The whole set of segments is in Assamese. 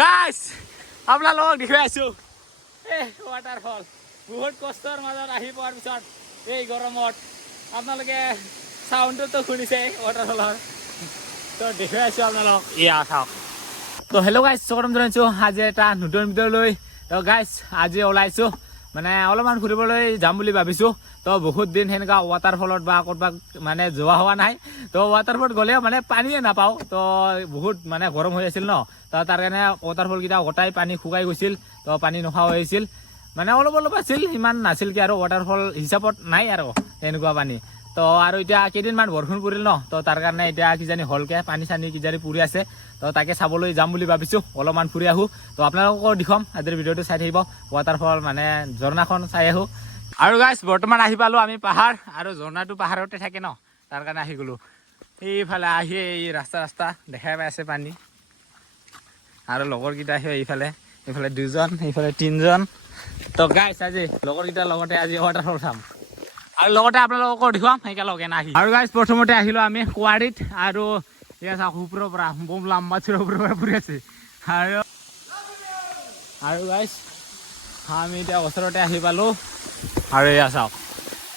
গাইস আপোনালোকক দেখুৱাই আছো এই ৱাটাৰফল বহুত কষ্টৰ মাজত আহি পোৱাৰ পিছত এই গৰমত আপোনালোকে সাউন্ডটো শুনিছে ৱাটাৰফলৰ তো দেখুৱাই আছো আপোনালোকক ইয়া চাওক তো হেল্ল' গাইস স্বাগতম জনাইছো আজি এটা নতুন ভিডিঅ' লৈ তো গাইস আজি ওলাইছো মানে অলপমান ফুৰিবলৈ যাম বুলি ভাবিছো তো বহুত দিন হেনেকা ৱাটাৰফলত বা ক'ৰবা মানে যোৱা হোৱা নাই তো ৱাটাৰফলত গ'লেও মানে পানীয়ে নাপাওঁ তো বহুত মানে গৰম হৈ আছিল ন তো তাৰ কাৰণে ৱাটাৰফল কেইটা গোটাই পানী শুকাই গৈছিল তো পানী নোখোৱা হৈছিল মানে অলপ আছিল ইমান নাছিল কি আৰু ৱাটাৰফল হিচাপত নাই আৰু এনেকুৱা পানী তো আৰু এতিয়া কেইদিনমান বৰষুণ পৰিল ন তো তাৰ কাৰণে এতিয়া কিজানি হলকে পানী চানী কিজানি পৰি আছে তো তাকে চাবলৈ যাম বুলি ভাবিছো অলপমান ফুৰি আহো তো আপোনালোকক দেখুৱাম আজিৰ ভিডিঅ'টো চাই থাকিব ৱাটাৰফল মানে ঝৰ্ণাখন চাই আহো আৰু গাইস বৰ্তমান আহি পালো আমি পাহাৰ আৰু ঝৰ্ণাটো পাহাৰতে থাকে ন তাৰ কাৰণে আহি গলো এইফালে আহি এই ৰাস্তা দেখাই পাই আছে পানী আৰু লগৰ কেইটা আহি এইফালে দুজন এইফালে তিনজন তো গাইস আজি লগৰ কেইটাৰ লগতে আজি ৱাটাৰফল চাম আৰু লগতে আপোনালোকক দেখুৱাম একেলগে নাহি আৰু গাইস প্ৰথমতে আহিলো আমি কুৱাৰীত আৰু এয়া চাওক ওপৰৰ পৰা বম লাম্বা চুৰৰ ওপৰৰ পৰা পৰি আছে আৰু গাইস আমি এতিয়া ওচৰতে আহি পালো আৰু এয়া চাওক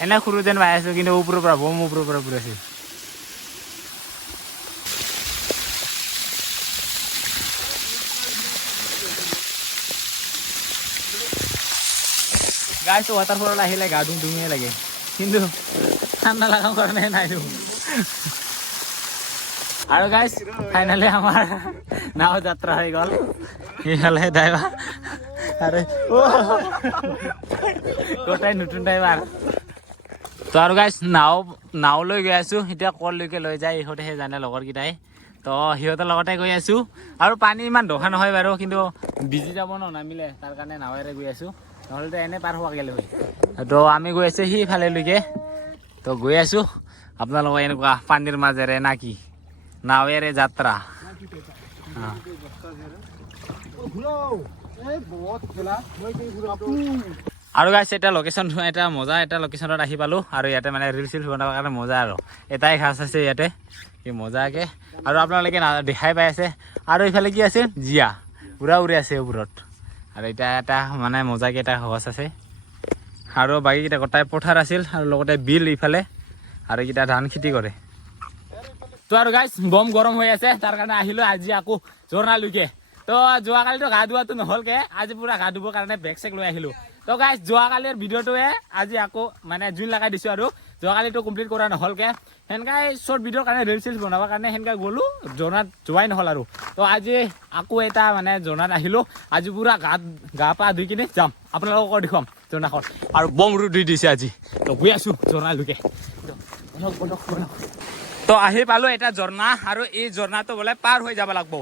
এনে সৰু যেন পাই আছো কিন্তু ওপৰৰ পৰা বম ওপৰৰ পৰা পৰি আছে গাইস ৱাটাৰফলত আহিলে গা ধুমে লাগে কিন্তু ঠাণ্ডা লাগাৰ কাৰণে নাই আৰু গাইস ফাইনালি আমাৰ নাও যাত্ৰা হৈ গ'ল এইফালে ড্ৰাইভাৰ আৰে গোটাই নতুন ড্ৰাইভাৰ তো আৰু গাইস নাও লৈ গৈ আছো এতিয়া কলৈকে লৈ যায় ইহঁতেহে জানে লগৰ কেইটাই তো সিহঁতৰ লগতে গৈ আছো আৰু পানী ইমান দখা নহয় বাৰু কিন্তু ভিজি যাব ন নামিলে তাৰ কাৰণে নাৱেৰে গৈ আছো নহ'লেতো এনে পাৰ হোৱা গ'লে হয় তো আমি গৈ আছো সিফালেলৈকে তো গৈ আছো আপোনালোকৰ এনেকুৱা পানীৰ মাজেৰে না কি নাৱেৰে যাত্ৰা আৰু গাইস এটা লোকেশ্যন এটা মজা এটা লোকেশ্যনত আহি পালো আৰু ইয়াতে মানে ৰিল চিল বনাবৰ কাৰণে মজা আৰু এটাই ঘাস আছে ইয়াতে কি মজাকে আৰু আপোনালোকে দেখাই পাই আছে আৰু এইফালে কি আছে জিয়া উৰা উৰি আছে ওপৰত আৰু এতিয়া এটা মানে মজাকে এটা গছ আছে আৰু বাকীকেইটা গোটাই পথাৰ আছিল আৰু লগতে বিল ইফালে আৰু এইকেইটা ধান খেতি কৰে তো আৰু গাইস বম গৰম হৈ আছে তাৰ কাৰণে আহিলো আজি আকৌ ঝৰ্ণালৈকে তো যোৱাকালিতো গা ধোৱাটো নহ'লকে আজি পুৰা গা ধুবৰ কাৰণে বেগ চেক লৈ আহিলো তো গাইস যোৱাকালিৰ ভিডিঅ'টোৱে আজি আকৌ মানে জুই লগাই দিছো আৰু যোৱাকালিতো কমপ্লিট কৰা নহ'লকে সেনেকাই শ্বৰ্ট ভিডিঅ'ৰ কাৰণে ৰিল চিল বনাবৰ কাৰণে সেনেকা গ'লো ঝৰ্ণাত যোৱাই নহ'ল আৰু তো আজি আকৌ এটা মানে ঝৰ্ণাত আহিলো আজি পুৰা গা পা ধুই কিনে যাম আপোনালোকক দেখুৱাম ঝৰ্ণাখন আৰু বম ৰু দি দিছে আজি তো গৈ আছো ঝৰ্ণালৈকে তো আহি পালো এটা ঝৰ্ণা আৰু এই ঝৰ্ণাটো বোলে পাৰ হৈ যাব লাগব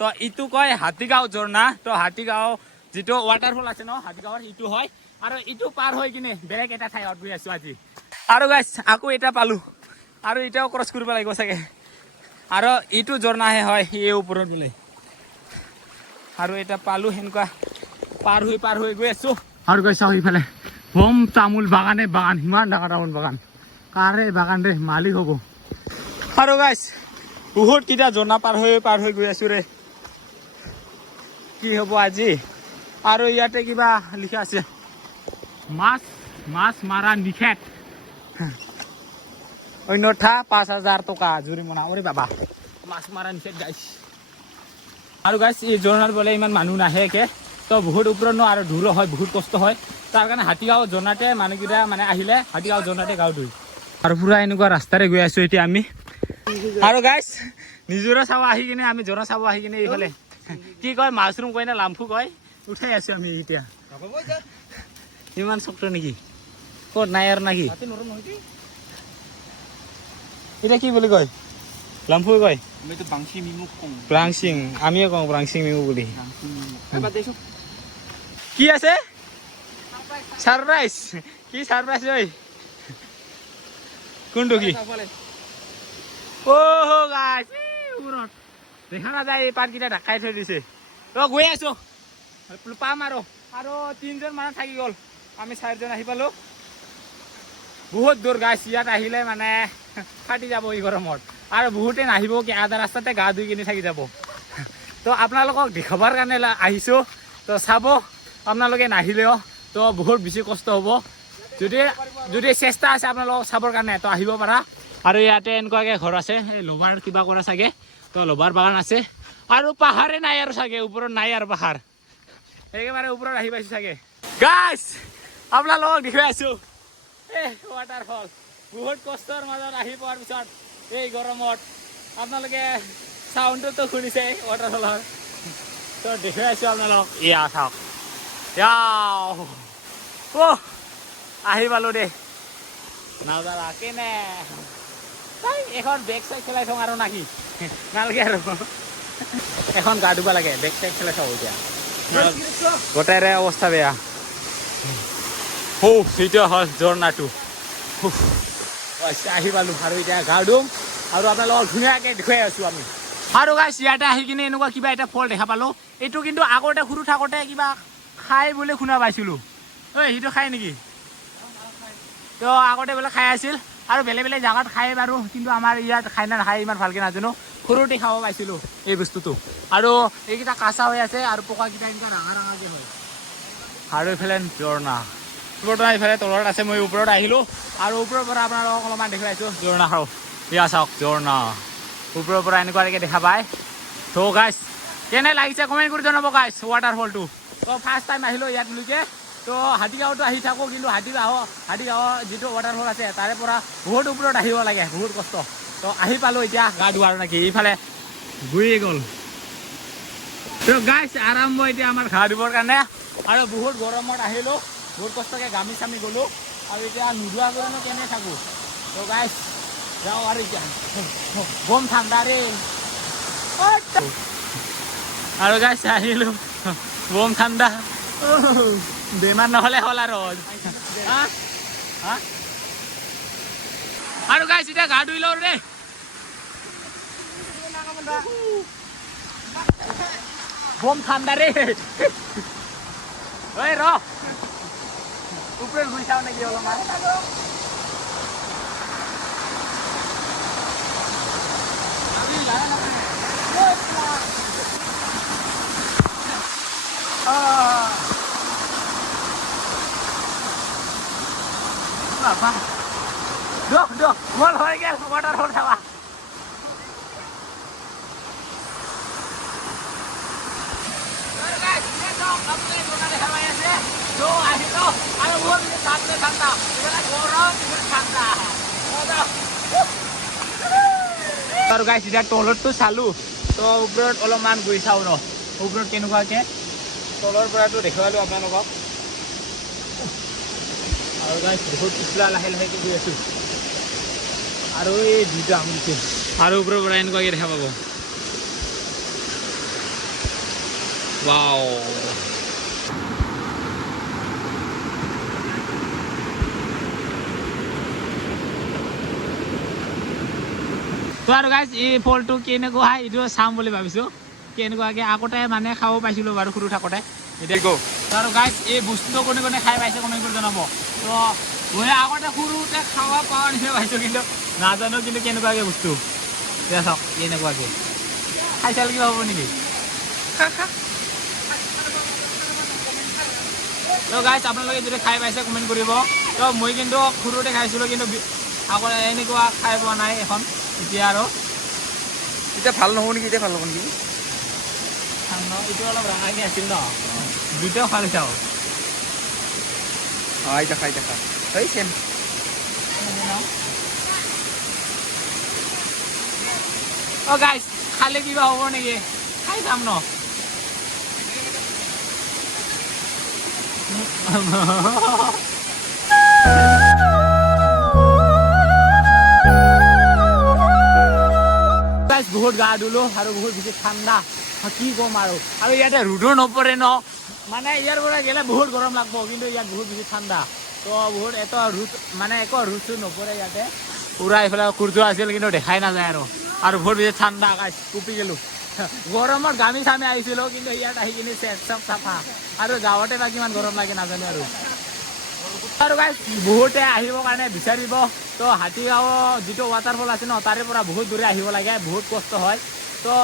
তো ইটো কয় হাতীগাঁও ঝৰ্ণা তো হাতীগাঁও যিটো ৱাটাৰফল আছে ন হাতীগাঁৱৰ ইটো হয় আৰু ইটো পাৰ হৈ কিনে বেলেগ এটা ঠাইত গৈ আছো আজি আৰু গাইস আকৌ এটা পালো আৰু এটাও ক্ৰছ কৰিব লাগিব চাগে আৰু ইটো ঝৰ্ণাহে হয় এই ওপৰত বোলে আৰু এটা পালো সেনেকুৱা পাৰ হৈ গৈ আছো আৰু গৈ চাওঁ ইফালে বম তামোল বাগান সিমান ডাঙৰ তামোল বাগান কাৰে বাগান ৰে মালিক হ'ব আৰু গাইস বহুত কেইটা ঝৰ্ণা পাৰ হৈ গৈ আছো ৰে কি হ'ব আজি আৰু ইয়াতে কিবা লিখা আছে মাছ মাৰা নিষেধ অন্যথা 5,000 টকা জৰিমনা ওৰে বাবা মাছ মাৰা নিষেধ গাইস আৰু গাইস এই ঝৰ্ণাত বোলে ইমান মানুহ নাহে কে তো বহুত ওপৰত ন আৰু দূৰ হয় বহুত কষ্ট হয় তাৰ কাৰণে হাতীগাঁও ঝৰ্ণাতে মানুহকেইটা মানে আহিলে হাতীগাঁও ঝৰ্ণাতে গাঁও ধুই আৰু পুৰা এনেকুৱা ৰাস্তাৰে গৈ আছো এতিয়া আমি আৰু গাইস নিজৰা চাব আহি কিনে আমি ঝৰ্ণা চাব আহি কিনে এইফালে কি কয় মাছৰুম কয় না লাম্ফু কয় উঠাই আছো আমি এতিয়া ইমান শক্ত নেকি ক'ত নাই আৰু নাকি এটা কি বুলি কয় লাম্ফু কয় ব্ৰাংচিং আমিও কওঁ ব্ৰাংচিং মিমু বুলি কি আছে সাৰপ্ৰাইজ কি সাৰপ্ৰাইজ ঐ কোনটো কি অ' গাইস ওপৰত দেখা নাযায় এই পাতকেইটা ঢাকাই থৈ দিছে তো গৈ আছো পাম আৰু 3জন মানুহ থাকি গ'ল আমি 4জন আহি পালো বহুত দূৰ গাইস ইয়াত আহিলে মানে ফাটি যাব এই গৰমত আৰু বহুতে নাহিব কি আধা ৰাস্তাতে গা ধুই কিনে থাকি যাব তো আপোনালোকক দেখাবৰ কাৰণে আহিছোঁ তো চাব আপোনালোকে নাহিলেও তো বহুত বেছি কষ্ট হ'ব যদি চেষ্টা আছে আপোনালোকক চাবৰ কাৰণে তো আহিব পাৰা আৰু ইয়াতে এনেকুৱাকৈ ঘৰ আছে লোহাৰ কিবা কৰা চাগে তো লোহাৰ বাগান আছে আৰু পাহাৰে নাই আৰু চাগে ওপৰত নাই আৰু পাহাৰ একেবাৰে ওপৰত আহি পাইছোঁ চাগে গাইছ আপোনালোকক দেখুৱাই আছোঁ ৱাটাৰফল বহুত কষ্টৰ মাজত আহি পোৱাৰ পিছত এই গৰমত আপোনালোকে চাউণ্ডটোতো শুনিছে ৱাটাৰফলৰ তো দেখুৱাই আছোঁ আপোনালোকক ইয়া চাওক আহি পালোঁ দেই নাজানা কেনে এখন বেগ চাইড খেলাই থওঁ আৰু নাকি নালাগে আৰু এখন গা ধুব লাগে বেগ চাইড খেলাই থওঁ এতিয়া গোটেইৰে অৱস্থা বেয়া সেইটো হ'ল ঝৰ্ণাটো আহি পালোঁ আৰু এতিয়া গা ধুম আৰু আপোনালোকক ধুনীয়াকৈ দেখুৱাই আছোঁ আমি আৰু গাইছ ইয়াতে আহি কিনে এনেকুৱা কিবা এটা ফল দেখা পালোঁ এইটো কিন্তু আগতে সৰু থাকোঁতে কিবা খাই বুলি শুনা পাইছিলোঁ ঐ সেইটো খাই নেকি তো আগতে বোলে খাই আছিল আৰু বেলেগ বেলেগ জেগাত খাই বাৰু কিন্তু আমাৰ ইয়াত খাই না নাখায় ইমান ভালকৈ নাজানো সৰুতে খাব পাইছিলোঁ এই বস্তুটো আৰু এইকেইটা কাঁচা হৈ আছে আৰু পকাকেইটা এনেকুৱা ডাঙৰ ডাঙৰকৈ হয় আৰু এইফালে ঝৰ্ণা বৰ্তমান এইফালে তলত আছে মই ওপৰত আহিলোঁ আৰু ওপৰৰ পৰা আপোনালোকক অলপমান দেখুৱাইছোঁ ঝৰ্ণা খাওঁ ইয়া চাওক ঝৰ্ণা ওপৰৰ পৰা এনেকুৱাকৈ দেখা পায় তো গাইছ কেনে লাগিছে কমেণ্ট কৰি জনাব গাইছ ৱাটাৰফলটো তো ফাৰ্ষ্ট টাইম আহিলোঁ ইয়াতলৈকে তো হাতীগাঁৱতো আহি থাকোঁ কিন্তু হাতীগাঁৱৰ যিটো ৱাটাৰফল আছে তাৰে পৰা বহুত ওপৰত আহিব লাগে বহুত কষ্ট তো আহি পালোঁ এতিয়া গা ধোৱাৰ নেকি এইফালে ঘূৰি গ'ল তো গাইছ আৰম্ভ এতিয়া আমাৰ গা ধুবৰ কাৰণে আৰু বহুত গৰমত আহিলোঁ বহুত কষ্টকৈ গামি চামি গ'লোঁ আৰু এতিয়া নোধোৱা কৰিনো কেনে থাকোঁ তো গাইছ যাওঁ আৰু এতিয়া বম ঠাণ্ডা ৰে আৰু গাইছ আহিলোঁ বম ঠাণ্ডা বেমাৰ নহ'লে হ'ল আৰু গাইছ এতিয়া গা ধুই লওঁ ৰে বম ঠাণ্ডা ৰে ঐ ৰ ওপৰত ঘূৰি চাওঁ নেকি অলপমান মল হৈ গেল ৱাটাৰফল চাবা আৰু গাইছ এতিয়া তলতটো চালোঁ তো ওপৰত অলপমান গৈ চাওঁ ন ওপৰত কেনেকুৱাকৈ তলৰ পৰাটো দেখুৱালোঁ আপোনালোকক আৰু গাইছ বহুত পিছলা লাহে লাহেকৈ গৈ আছোঁ আৰু এই দুটা আমিছে আৰু ওপৰৰ পৰা এনেকুৱাকৈ দেখা পাব ৱাও তো আৰু গাইছ এই ফলটো কেনেকুৱা এইটো চাম বুলি ভাবিছোঁ কেনেকুৱাকৈ আগতে মানে খাব পাইছিলোঁ বাৰু সৰু থাকোঁতে এতিয়া তো আৰু গাইছ এই বস্তুটো কোনে কোনে খাই পাইছে কমেণ্ট কৰি জনাব তো মই আগতে সৰুতে খাব পোৱা নিচিনা পাইছোঁ কিন্তু নাজানো কিন্তু কেনেকুৱাকৈ বস্তু এতিয়া চাওক এনেকুৱাকৈ খাই চালে কিবা হ'ব নেকি তো গাইছ আপোনালোকে যদি খাই পাইছে কমেণ্ট কৰিব তো মই কিন্তু সৰুতে খাইছিলোঁ কিন্তু আগতে এনেকুৱা খাই পোৱা নাই এখন এতিয়া আৰু এতিয়া ভাল নহ'ব নেকি এতিয়া ভাল হ'ব নেকি এইটো অলপ ৰঙাকৈ আছিল ন দুটাও খালি চাওঁ এতিয়া খাই দেখা এই চেম অ' গাইছ খালে কিবা হ'ব নেকি খাই চাম ন বহুত গা ধুলোঁ আৰু বহুত বেছি ঠাণ্ডা কি ক'ম আৰু ইয়াতে ৰ'দো নপৰে ন মানে ইয়াৰ পৰা গ'লে বহুত গৰম লাগব কিন্তু ইয়াত বহুত বেছি ঠাণ্ডা তো বহুত এটা ৰ'দ মানে একো ৰ'দটো নপৰে ইয়াতে পুৰা এইফালে সূৰ্য আছিল কিন্তু দেখাই নাযায় আৰু বহুত বেছি ঠাণ্ডা আকাশ কুপি গ'লোঁ গৰমত গামি চামি আহিছিলোঁ কিন্তু ইয়াত আহি কিনে চব চাফা আৰু যাওঁতে বা কিমান গৰম লাগে নাজানো আৰু গাইছ বহুতে আহিবৰ কাৰণে বিচাৰিব তো হাতীগাঁও যিটো ৱাটাৰফল আছে ন তাৰে পৰা বহুত দূৰে আহিব লাগে বহুত কষ্ট হয় তো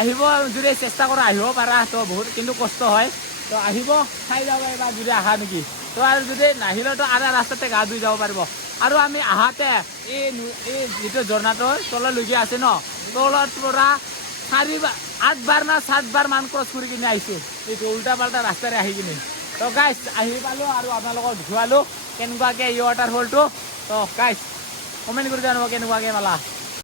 আহিব যদি চেষ্টা কৰা আহিব পাৰা তো বহুত কিন্তু কষ্ট হয় তো আহিব চাই যাব পাৰিবা যদি আহা নেকি তো আৰু যদি নাহিলেতো আৰু ৰাস্তাতে গা ধুই যাব পাৰিব আৰু আমি আহাতে এই যিটো ঝৰ্ণাটোৰ তললৈকে আছে ন তলৰ পৰা 8 বাৰ না 7 বাৰ মান ক্ৰছ কৰি কিনে আহিছোঁ এইটো উল্টা পাল্টা ৰাস্তাৰে আহি কিনে তো গাইজ আহি পালোঁ আৰু আপোনালোকক দেখুৱালোঁ কেনেকুৱাকৈ এই ৱাটাৰফলটো তো গাইজ কমেণ্ট কৰি জানিব কেনেকুৱাকৈ পালা